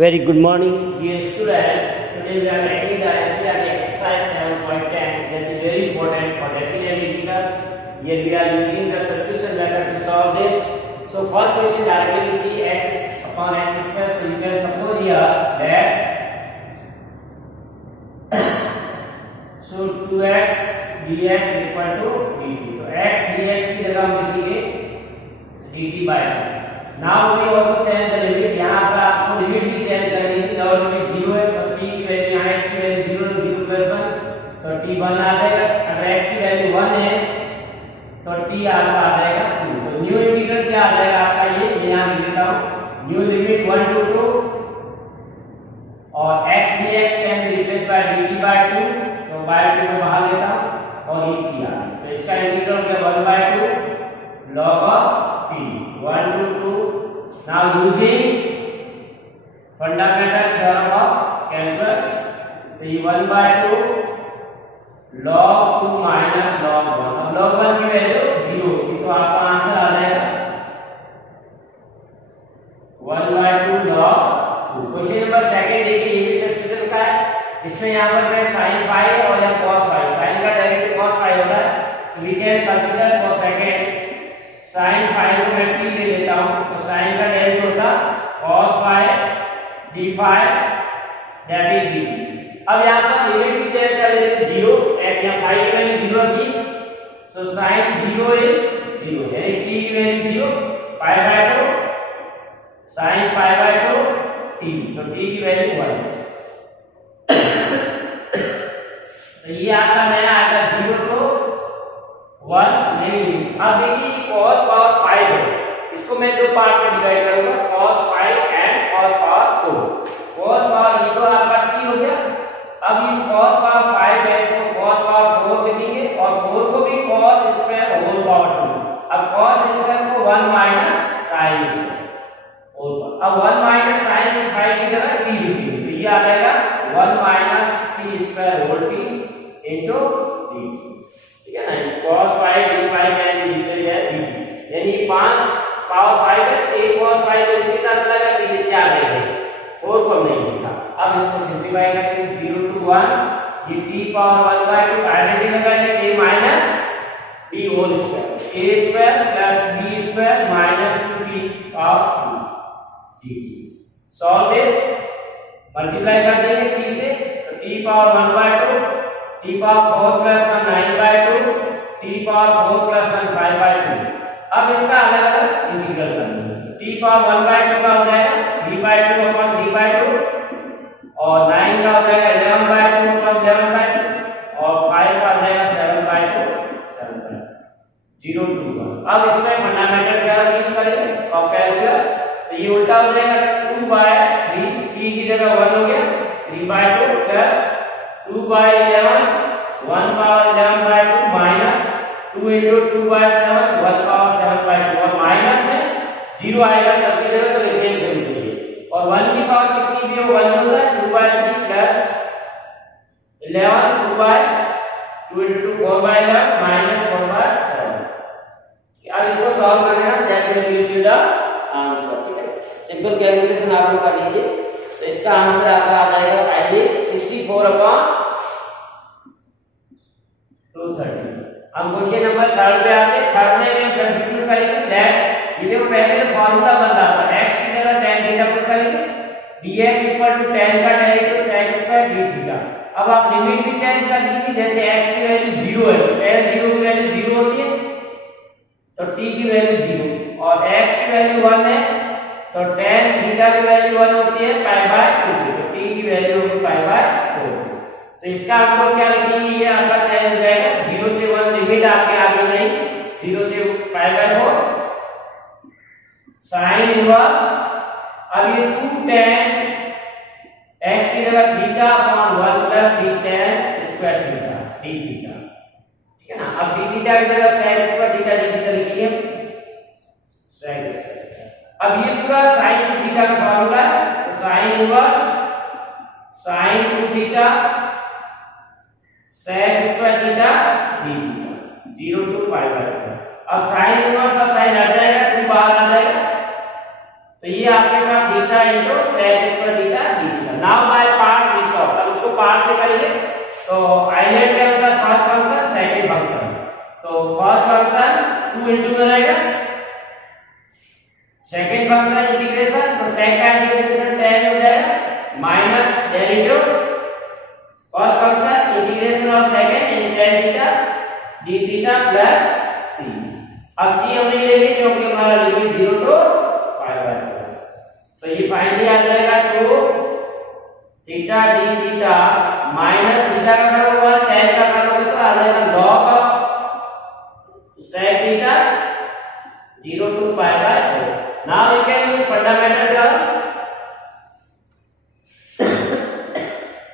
Very good morning, dear student. Today we are taking the NCERT exercise 7.10. That is very important for definite integral. Here we are using the substitution method to solve this. So first question directly we see x upon x square. So you can suppose here that so 2x dx equal to dt. तो x dx की जगह हम लिखेंगे dt by 2. Now we also change the limit. यहाँ पर आपको limit भी change करनी थी. लोअर लिमिट 0 है तो t की वैल्यू यहाँ x की वैल्यू 0 0 प्लस 1 तो t 1 आ जाएगा. अगर x की वैल्यू 1 है तो t आपका आ जाएगा 2. तो न्यू इंटीग्रल क्या आ जाएगा आपका ये यहाँ लिख देता हूँ. न्यू लिमिट 1 to 2 और x dx can be replace by dt by 2. तो by 2 को बाहर लेता हूँ और ये t आ गया. तो इसका इंटीग्रल क्या 1 by 2 log of t 1 to 2. Now using fundamental theorem of calculus, तो ये 1 by 2 log 2 minus log 1. अब log 1 की वैल्यू 0 होगी तो आपका आंसर आ जाएगा 1 by 2 log 2. Question number second देखिए, ये भी सब्स्टिट्यूशन का है. इसमें यहाँ पर मैं sin phi और या cos phi, sin का डायरेक्ट cos phi होता है. So we can consider for second sin phi को मैं t ले लेता हूँ. तो sin का डायरेक्ट होता cos phi d phi that is dt. अब यहाँ पर लिमिट भी चेंज कर लेते 0. यहाँ phi की वैल्यू 0 थी. So sin 0 is 0 यानी t की value 0 pi by 2 sin pi by 2 t. तो t की वैल्यू 1. तो ये आपका नया आएगा 0 to 1 नहीं. अब देखिए cos पावर 5 है, इसको मैं दो पार्ट में डिवाइड करूंगा cos 5 and cos power 4. cos power ये तो आपका t हो गया. अब ये cos पावर 5 है, इसको cos पावर 4 लिखेंगे और 4 को भी cos स्क्वायर होल पावर 2. अब cos स्क्वायर को 1 minus sin square whole power. अब 1 माइनस sin 5 की जगह t लिखेंगे तो ये आ जाएगा 1 minus t square whole t into dt. ठीक है ना. cos 5 d 5 can be replaced by dt. यानी 5 पावर 5 है, a cos 5 को इसके साथ लगा तो ये 4 रहेगा, 4 को नहीं लिखा. अब इसको सिंपलीफाई करके 0 to 1 ये t पावर 1 by 2 आइडेंटिटी लगाएंगे a minus b whole square. a square plus b square minus 2t power 2 dt. Solve this. Multiply कर देंगे t से तो t power 1 by 2 t power 4 plus 1 9 by 2 t power 4 plus 1 5 by 2. अब इसका अलग अलग integral करेंगे. t पावर 1 by 2 का हो जाएगा 3 by 2 upon 3 by 2 और 9 का हो जाएगा 11 by 2 upon 11 by 2 और 5 का हो जाएगा 7 by 2 7 by 0 to 1. अब इसमें फंडामेंटल थ्योरम यूज करेंगे और कैलकुलस. तो ये उल्टा हो जाएगा 2 by 3 t की जगह 1 हो गया 3 by 2 plus 2 by 11 1 power 11 by 2 minus 2 into 2 by 7 1 power 7 by 2 और माइनस में 0 आएगा सबकी जगह तो लिखने की जरूरत नहीं है. और 1 की पावर कितनी भी है 1 होता है 2 by 3 plus 11 2 by 2 into 2 4 by 11 minus 4 by 7. अब इसको सॉल्व करना है that will give you the answer. ठीक है, सिंपल कैलकुलेशन आप लोग कर लीजिए. तो इसका आंसर आपका आ जाएगा फाइनली 64 upon 230. हम क्वेश्चन नंबर 3 पे आते हैं. थर्ड में हम सब्स्टिट्यूट करेंगे दैट ये जो पहले फार्मूला बन रहा था x की जगह tan थीटा पुट करेंगे dx tan का direct sec square d theta. अब आप लिमिट भी चेंज कर दीजिए. जैसे x की वैल्यू 0 है तो tan 0 की वैल्यू 0 होती है तो t की वैल्यू 0 और x की वैल्यू 1 है तो tan थीटा की वैल्यू 1 होती है पाई बाय 2 तो t की वैल्यू होगी पाई बाय 4. तो इसका आंसर क्या लिखेंगे, ये आपका चेंज हो जाएगा 0 से 1 लिमिट आपके आगे नहीं 0 से पाई बाय 4 sin इनवर्स. अब ये 2 tan x की जगह theta upon 1 plus tan square theta d theta. ठीक है ना. अब d थीटा की जगह sec square theta d theta लिखिए sec स्क्वायर. अब ये पूरा sin 2 थीटा का फार्मूला है तो sin inverse sin 2 theta sec square theta d theta 0 to pi by 4. अब sin इनवर्स और sin हट जाएगा 2 बाहर आ जाएगा तो ये आपके पास theta into sec square theta d theta. Now by parts we solve. अब इसको पार्ट से करेंगे तो आइलैंड के अनुसार फर्स्ट फंक्शन सेकंड फंक्शन। तो फर्स्ट फंक्शन 2 इनटू में रहेगा, सेकंड फंक्शन इंटीग्रेशन तो sec का इंटीग्रेशन tan हो जाएगा minus derivative first function integration of second in tan theta d theta plus c। अब c हम नहीं लेंगे क्योंकि हमारा लिमिट 0 टू पाई बाय 4। तो ये फाइनली आ जाएगा 2 theta d theta minus theta का करोगे tan का करोगे तो आ जाएगा log sec theta 0 to pi by 4। Now you can use fundamental theorem.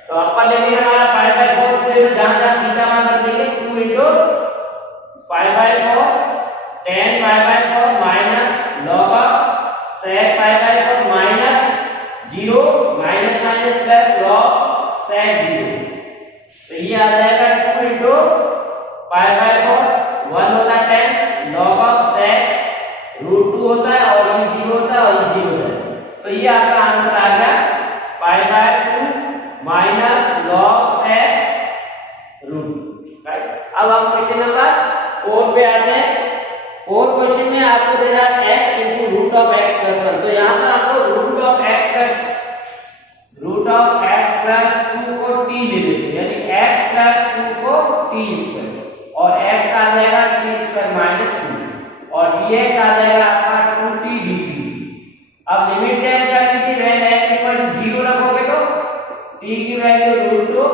तो अपर लिमिट हमारा पाई बाय 4 पूरे में जहां जहां थीटा मान रख देंगे 2 into pi by 4 tan pi by 4 minus log sec pi by 4 minus 0 minus minus plus log sec 0। तो ये आ जाएगा 2 इनटू पाई बाय 4 1 होता है 10 log sec √2 होता है और ये 0 होता है और ये 0 होता है। तो ये आपका आंसर आ गया पाई by 2 minus log sec √2। Right. अब हम क्वेश्चन नंबर 4 पे आते हैं। 4 क्वेश्चन में आपको दे रहा है x √(x + 1)। तो यहां पर आपको √(x + 2) को t ले लेते हैं, यानी x + 2 को t² और x आ जाएगा t² - 2 और dx आ जाएगा आपका 2t dt। अब लिमिट चेंज कर दीजिए, व्हेन x = 0 रखोगे तो t की वैल्यू √2,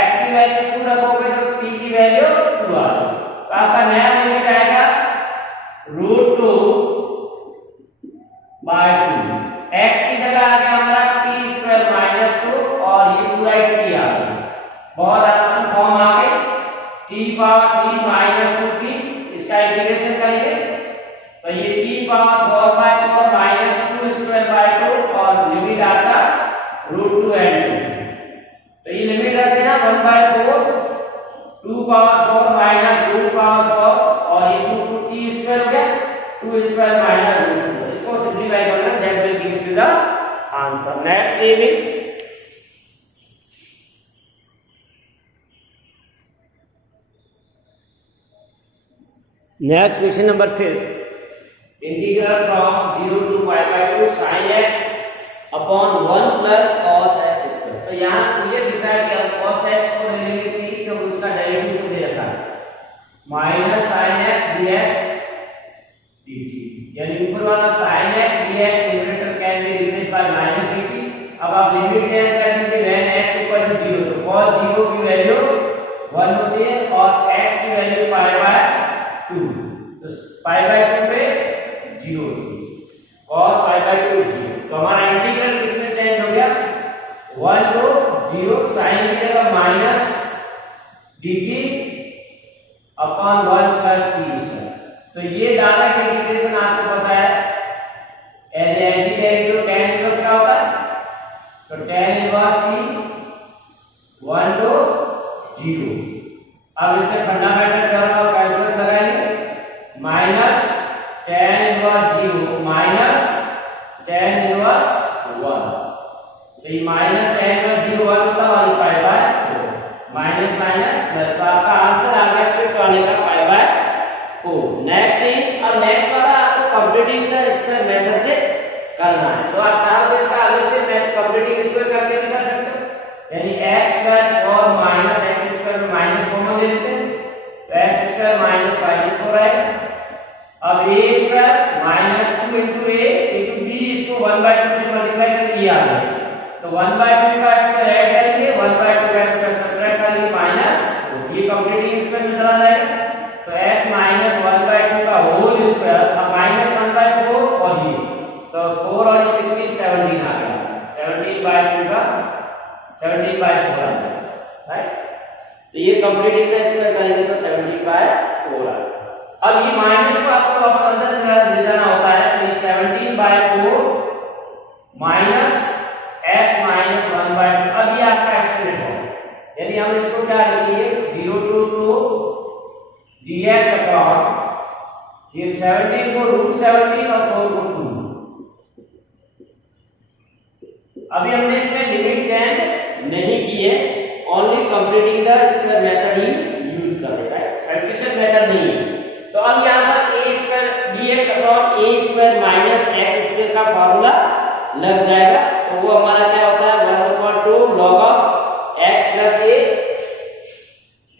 x की वैल्यू 2 रखोगे तो t की वैल्यू 2 आ जाएगी। तो आपका नया लिमिट आएगा √2/2। x की जगह आ गया हमारा t² - 2 और ये पूरा t आ गया। बहुत आसान फॉर्म आ गई t⁻3 - 2t। इसका इंटीग्रेशन करेंगे तो ये t⁴/4 - 2² 2 और लिमिट आपका √2 and 2। तो ये लिमिट रख देना 1/4 2⁴ √4 और ये 2 t² हो गया 2² - √2। इसको सिंपलीफाई करना, that will gives you the answer. Next ये भी next question number 5। Integral from 0 to pi by 2 sin x upon 1 plus cos x square. तो यहां क्लियर दिखा है कि अब cos x को ले लेंगे t तो उसका डेरिवेटिव दे रखा है minus sin x dx dt, यानी ऊपर वाला sin x dx numerator can be replaced bye minus dt। अब आप लिमिट चेंज कर दीजिए, व्हेन x = 0 तो cos 0 की वैल्यू 1 होती है और x की वैल्यू पाई बाय 2 तो पाई बाय 2 पे 0 होती है, cos पाई बाय 2 0। तो हमारा इंटीग्रल किसमें चेंज हो गया 1 to 0 sin की जगह minus dt upon 1 plus t²। तो ये डायरेक्ट इंटीग्रेशन आपको पता है as anti derivative tan inverse क्या होता है, तो tan इनवर्स t 1 to 0। अब इसमें फंडामेंटल थ्योरम और कैलकुलस लगाएंगे minus tan inverse 0 minus tan inverse 1। तो ये माइनस tan इनवर्स 0 1 होता है और ये पाई बाय 4 माइनस माइनस प्लस। तो आपका आंसर आ गया फिफ्थ वाले का पाई बाय 4। नेक्स्ट थिंग, अब नेक्स्ट वाला आपको कंप्लीटिंग द स्क्वायर मेथड से करना है। तो आप चाहो तो इसका अलग से मेथड कंप्लीटिंग स्क्वायर करके भी कर सकते हो, यानी x + 4 माइनस x² में माइनस कॉमन ले लेते हैं तो x² माइनस -4 आएगा। अब a² minus 2 into a into b इसको 1/2 से मल्टीप्लाई करके आ जाएगा। तो 1/2 का स्क्वायर ऐड करेंगे 1/2 का स्क्वायर सब्ट्रैक्ट करेंगे माइनस, ये कंप्लीटिंग स्क्वायर में चला जाएगा। तो x माइनस 1/2 का होल स्क्वायर अब माइनस 1/4 और ये तो 4 और 16 17 आ गया 17/2 का 17/4 आ गया, राइट। तो ये कंप्लीटिंग का स्क्वायर करेंगे तो 17/4 आ गया। अब ये माइनस को आपको अंदर ले जाना होता है तो 17/4 माइनस x माइनस 1/2। अब ये आपका एक्सप्रेशन है, यानी हम इसको क्या लिखेंगे 0 to 2 dx अपॉन ये 17 को √17 और 4 को 2 अभी हमने इसमें लिमिट चेंज नहीं की है, only completing the square method he use कर रहे हैं, सब्स्टिट्यूशन मेथड नहीं है। तो अब यहाँ पर a square dx upon a square minus x square का फार्मूला लग जाएगा। तो वो हमारा क्या होता है 1/2 log of x plus a।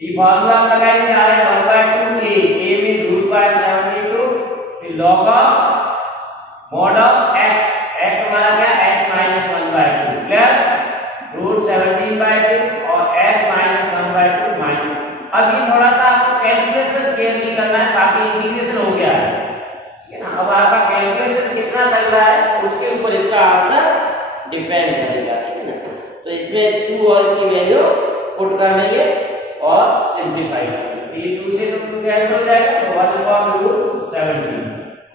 ये फार्मूला हम लगाएंगे आ रहा है 1/2 a में रूट बाय 72 फिर log of mod of x, x हमारा क्या x माइनस 1/2 प्लस रूट 17/2 और x माइनस 1/2 माइनस। अब ये थोड़ा सा आपको कैलकुलेशन केयरली करना है, बाकी इंटीग्रेशन हो गया है, ठीक है ना। अब आपका कैलकुलेशन कितना चल रहा है उसके ऊपर इसका आंसर डिपेंड करेगा, ठीक है ना। तो इसमें 2 और इसकी वैल्यू पुट कर लेंगे और सिंपलीफाई करेंगे। ये 2 से 2 कैंसिल हो जाएगा तो 1/17।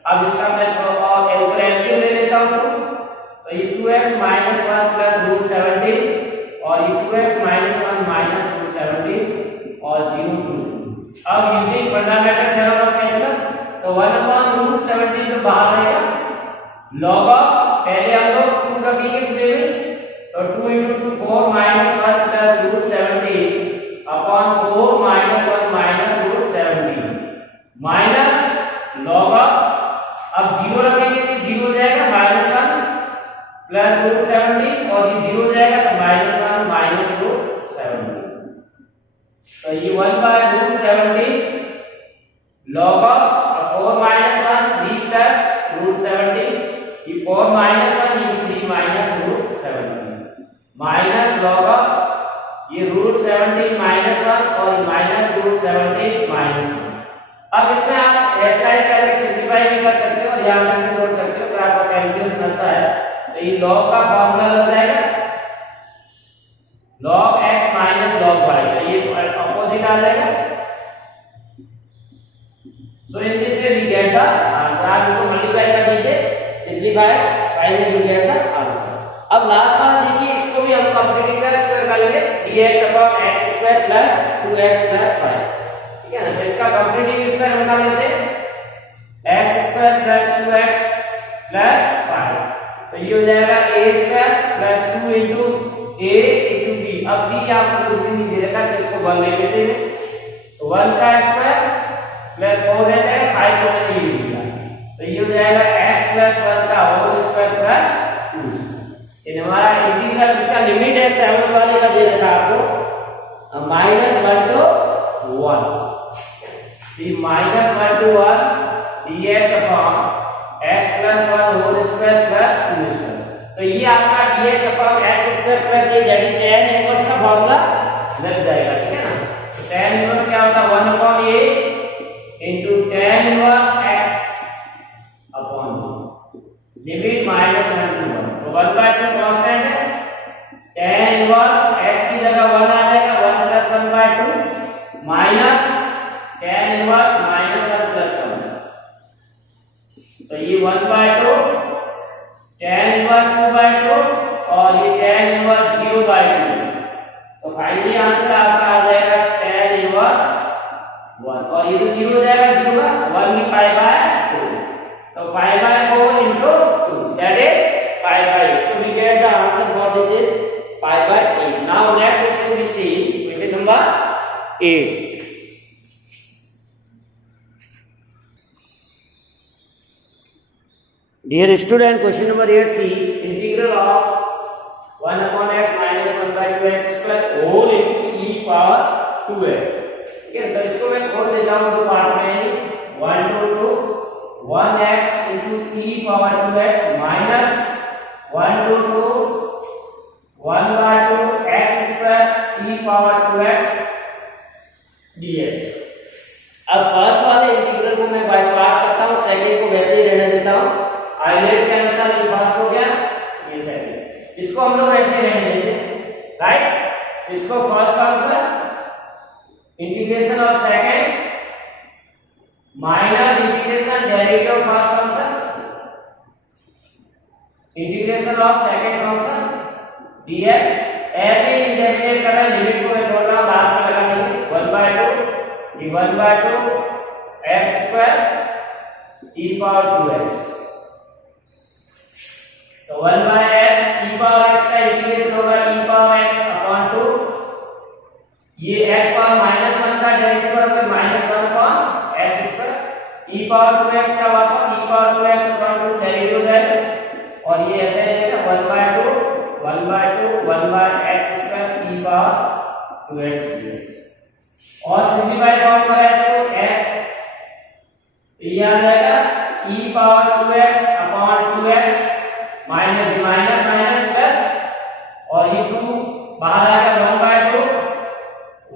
अब इसका मैं और एलसीएम ले लेता हूं, तो ये 2x माइनस 1 प्लस रूट 17 और ये 2x माइनस 1 माइनस रूट 17 और 0 2। अब using fundamental theorem of calculus तो 1/√17 तो बाहर रहेगा, log ऑफ पहले हम लोग 2 रखेंगे पूरे में, तो 2 * 2 4 minus 1 plus root 17 upon 4 minus 1 minus root 17 minus log of, अब 0 रखेंगे तो 0 हो जाएगा माइनस 1 प्लस रूट 17 और ये 0 हो जाएगा तो माइनस 1 माइनस रूट 17। तो ये 1/√17 log of 4 minus 1 3 plus root 17, ये 4 माइनस 1 ये 3 minus root 17 minus log of ये रूट 17 माइनस 1 और ये माइनस रूट 17 माइनस 1। अब इसमें आप एक्सरसाइज करके सिंपलीफाई भी कर सकते हो और ध्यान रखना छोड़ सकते हो, अगर आपका कैलकुलेशन अच्छा है तो ये log का फार्मूला लग जाएगा log x minus log y, तो ये अपोजिट आ जाएगा। So in this way we get the answer. आप इसको मल्टीप्लाई कर दीजिए, simplify, finally we get the answer. अब लास्ट वाला देखिए, इसको भी हम कंप्लीटिंग द स्क्वायर कर लेंगे dx upon x square plus 2x plus 5, ठीक है ना। तो इसका कंप्लीटिंग स्क्वायर हम कर लेते हैं x square plus 2x plus 5, तो ये हो जाएगा a square plus 2 into a into b। अब b आपको कुछ भी नहीं दे रखा तो इसको 1 ले लेते हैं, तो 1 का स्क्वायर प्लस 4 है 5 को मैंने ये लिया, तो ये हो जाएगा x प्लस 1 का होल स्क्वायर प्लस 2। ये हमारा इंटीग्रल जिसका लिमिट है 7 वाले का दे रखा आपको -1 to 1, ये -1 to 1 dx upon x plus 1 whole square plus 2 square. तो ये आपका dx upon x square plus ये यानी tan इनवर्स का फार्मूला लग जाएगा, ठीक है ना। तो tan इनवर्स क्या होता है 1/a into tan inverse x upon limit -1 to 1, तो 1/2 कांस्टेंट है, tan इनवर्स x की जगह 1 आ जाएगा 1 + 1/2 माइनस tan इनवर्स -1 + 1, तो ये 1/2 tan इनवर्स 2/2 और ये tan इनवर्स 0/2, तो फाइनली आंसर आपका आ जाएगा tan इनवर्स 1 और ये तो 0 हो जाएगा, 0 का 1 में π/4, तो π/4 into 2 that is π/8, so we get the answer for this is π/8. Now next question we see question number 8. Dear student, question number 8 see integral of 1/x minus 1/2x square whole into e power 2x, ठीक है। तो इसको मैं खोल देता हूँ दो part में, 1 to 2 1x into e power 2x minus 1 to 2 1/2 x square e power 2x dx। अब फर्स्ट वाले इंटीग्रल को मैं बाईपास करता हूँ, सेकंड को वैसे ही रहने देता हूँ। आइलेट कैंसल, ये फर्स्ट हो गया, ये सेकंड, इसको हम लोग ऐसे रहने देते हैं, राइट। इसको first function integration of second minus integration derivative first function integration of second function dx ऐसे इंटीग्रेट कर रहा है, लिमिट को मैं छोड़ रहा हूं, लास्ट में लगा देंगे 1/2 ये 1/2 x square e power 2x, तो 1/x e पावर x का e पावर 2x का वापस e power 2x upon 2 direct हो जाएगा और ये ऐसे रहेगा 1/2 1/x square e power 2x dx और सिंपलीफाई कौन करा इसको f ये आ जाएगा e power 2x upon 2x minus minus minus plus और ये 2 बाहर आएगा 1/2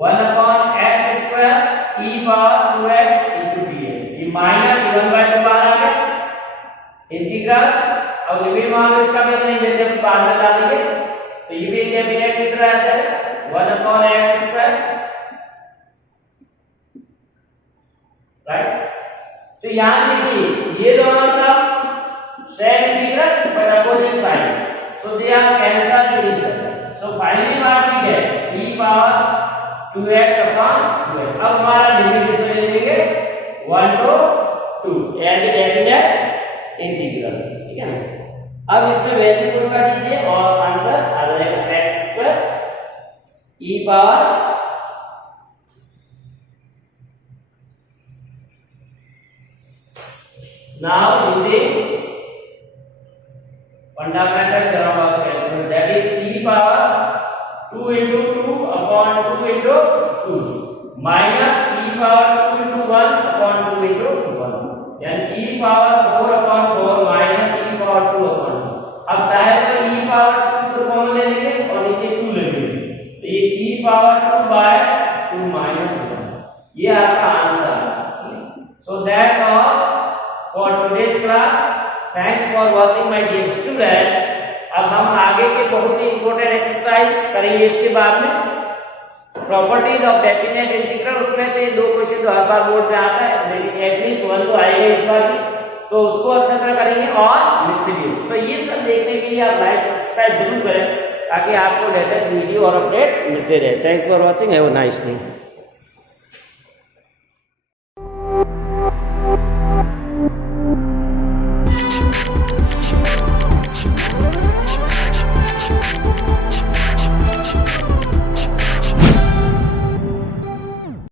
1 upon x square e power 2x into dx ये माइनस 1/2 बाहर आ गया इंटीग्रल अब लिमिट मान लो इसका भी नहीं देते बाद में डालेंगे तो ये भी डेफिनेट कितना आता है 1 अपॉन x स्क्वायर राइट। तो यहां देखिए ये दोनों का same integral but opposite side so they are cancel each other so finally what we get e power 2x upon 2x अब हमारा लिमिट इसमें ले लेंगे 1 to 2 एज डेफिनेट इंटीग्रल ठीक है ना। अब इसमें वैल्यू पुट कर दीजिए और आंसर आ जाएगा x square e power now using fundamental theorem of calculus that is e power 2 into 2 upon 2 into 2 minus e power 2 into 1 upon 2 into 1 यानी e power 4 upon 4 minus e power 2 upon 2 अब चाहे तो e power 2 को common ले लेंगे और नीचे 2 ले लेंगे तो ये e power 2 by 2 minus 1 ये आपका आंसर है। So that's all for today's class. Thanks for watching my dear student. अब हम आगे के बहुत ही इंपॉर्टेंट एक्सरसाइज करेंगे इसके बाद में प्रॉपर्टीज ऑफ डेफिनेट इंटीग्रल उसमें से दो क्वेश्चन जो हर बार बोर्ड में आता है लेकिन एटलीस्ट 1 तो आएगा इस बार भी तो उसको अच्छी तरह करेंगे और मिसयूज तो ये सब देखने के लिए आप लाइक सब्सक्राइब जरूर करें ताकि आपको लेटेस्ट वीडियो और अपडेट मिलते रहे। Thanks for watching have a nice day.